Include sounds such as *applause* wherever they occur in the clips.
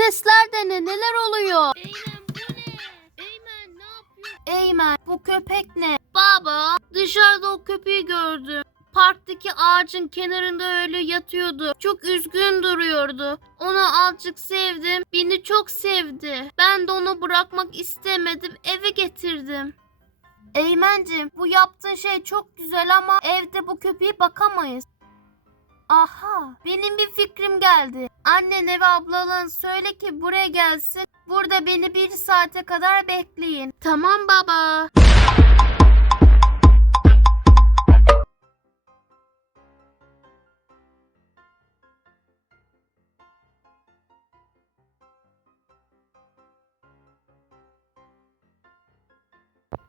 Sesler de ne? Neler oluyor? Eymen bu ne? Eymen ne yapıyorsun? Eymen bu köpek ne? Baba dışarıda o köpeği gördüm. Parktaki ağacın kenarında öyle yatıyordu. Çok üzgün duruyordu. Onu azıcık sevdim. Beni çok sevdi. Ben de onu bırakmak istemedim. Eve getirdim. Eymencim bu yaptığın şey çok güzel ama evde bu köpeğe bakamayız. Aha benim bir fikrim geldi. Annen ve ablalığın söyle ki buraya gelsin. Burada beni bir saate kadar bekleyin. Tamam baba.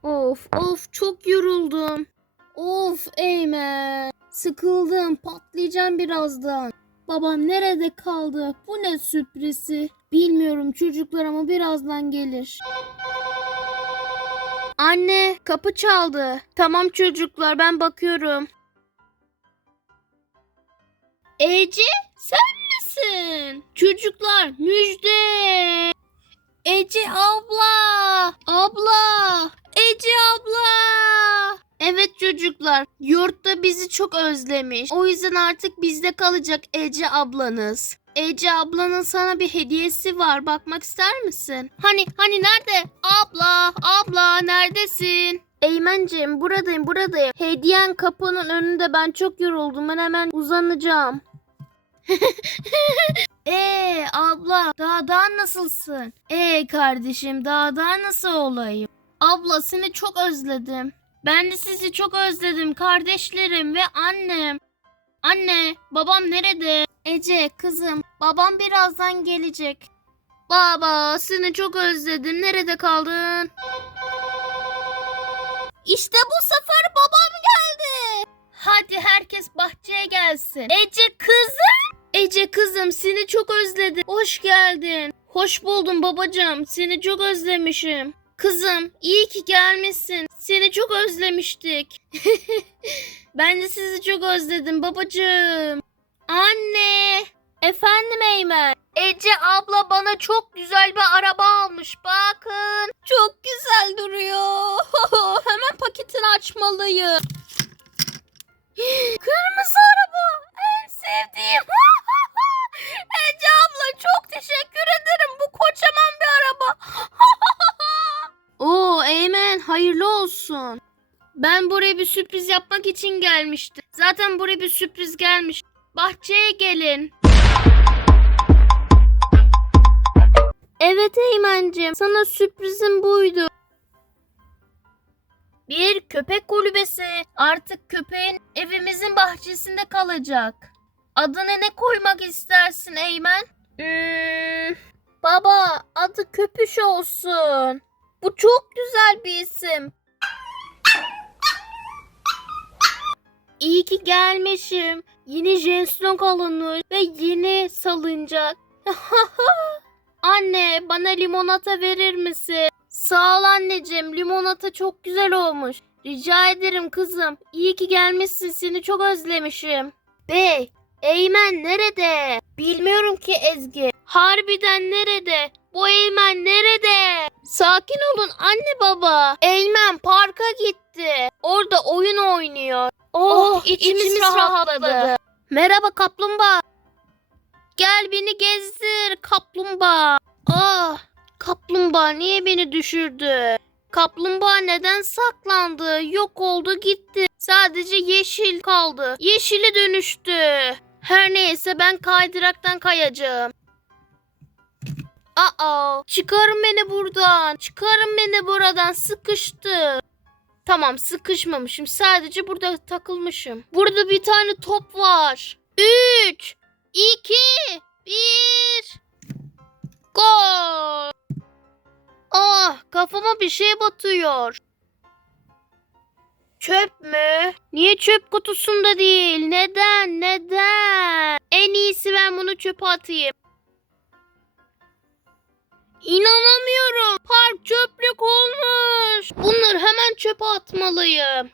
Of of çok yoruldum. Of Eymen. Sıkıldım patlayacağım birazdan. Babam nerede kaldı? Bu ne sürprizi? Bilmiyorum çocuklar ama birazdan gelir. Anne kapı çaldı. Tamam çocuklar ben bakıyorum. Ece sen misin? Çocuklar müjde. Ece abla. Abla. Ece abla. Evet çocuklar, yurtta bizi çok özlemiş. O yüzden artık bizde kalacak Ece ablanız. Ece ablanın sana bir hediyesi var. Bakmak ister misin? Hani hani nerede? Abla, abla neredesin? Eymenciğim buradayım buradayım. Hediyen kapının önünde ben çok yoruldum. Ben hemen uzanacağım. *laughs* Ee abla daha nasılsın? Ee kardeşim daha nasıl olayım? Abla seni çok özledim. Ben de sizi çok özledim kardeşlerim ve annem. Anne, babam nerede? Ece, kızım, babam birazdan gelecek. Baba, seni çok özledim. Nerede kaldın? İşte bu sefer babam geldi. Hadi herkes bahçeye gelsin. Ece kızım. Ece kızım seni çok özledim. Hoş geldin. Hoş buldum babacığım. Seni çok özlemişim. Kızım iyi ki gelmişsin. Seni çok özlemiştik. *laughs* ben de sizi çok özledim babacığım. Anne. Efendim Eymen. Ece abla bana çok güzel bir araba almış. Bakın. Çok güzel duruyor. *laughs* Hemen paketini açmalıyım. Hayırlı olsun. Ben buraya bir sürpriz yapmak için gelmiştim. Zaten buraya bir sürpriz gelmiş. Bahçeye gelin. Evet Eymen'cim sana sürprizim buydu. Bir köpek kulübesi. Artık köpeğin evimizin bahçesinde kalacak. Adını ne koymak istersin Eymen? Hmm, baba adı Köpüş olsun. Bu çok güzel bir isim. İyi ki gelmişim. Yeni jenslong alınmış ve yeni salıncak. *laughs* Anne bana limonata verir misin? Sağ ol anneciğim limonata çok güzel olmuş. Rica ederim kızım. İyi ki gelmişsin seni çok özlemişim. Bey, Eymen nerede? Bilmiyorum ki Ezgi. Harbiden nerede? Bu Eymen nerede? Sakin olun anne baba. Eymen parka gitti. Orada oyun oynuyor. Oh, içimiz, rahatladı. Merhaba kaplumbağa. Gel beni gezdir kaplumbağa. Ah, kaplumbağa niye beni düşürdü? Kaplumbağa neden saklandı? Yok oldu gitti. Sadece yeşil kaldı. Yeşile dönüştü. Her neyse ben kaydıraktan kayacağım. Aa, çıkarın beni buradan. Çıkarın beni buradan. Sıkıştı. Tamam sıkışmamışım. Sadece burada takılmışım. Burada bir tane top var. 3 2 1 Gol. Ah kafama bir şey batıyor. Çöp mü? Niye çöp kutusunda değil? Neden? Neden? En iyisi ben bunu çöpe atayım. İnanamıyorum. Park çöplük olmuş. Bunları hemen çöpe atmalıyım.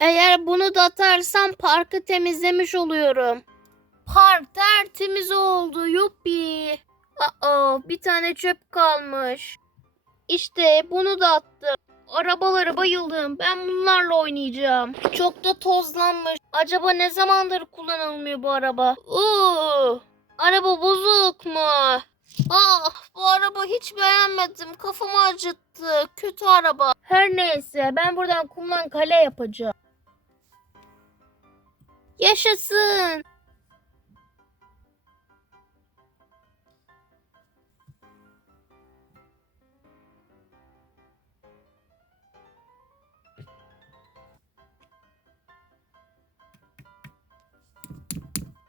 Eğer bunu da atarsam parkı temizlemiş oluyorum. Park tertemiz oldu. Yuppi. Aa, bir tane çöp kalmış. İşte bunu da attım. Arabalara bayıldım. Ben bunlarla oynayacağım. Çok da tozlanmış. Acaba ne zamandır kullanılmıyor bu araba? Uuu. Araba bozuk mu? Ah bu araba hiç beğenmedim. Kafamı acıttı. Kötü araba. Her neyse ben buradan kumdan kale yapacağım. Yaşasın.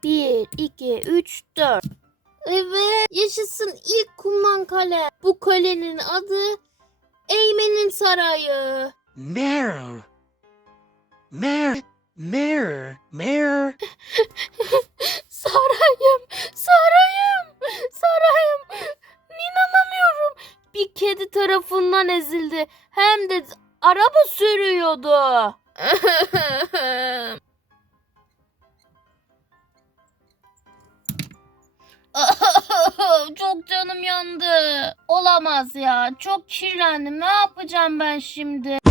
Bir, iki, üç, dört. Evet, yaşasın ilk kumdan kale. Bu kalenin adı Eymen'in Sarayı. Mirror. Mirror. Mirror. Mirror. Sarayım, sarayım, sarayım. İnanamıyorum. Bir kedi tarafından ezildi. Hem de araba sürüyordu. Çok canım yandı. Olamaz ya. Çok kirlendim. Ne yapacağım ben şimdi?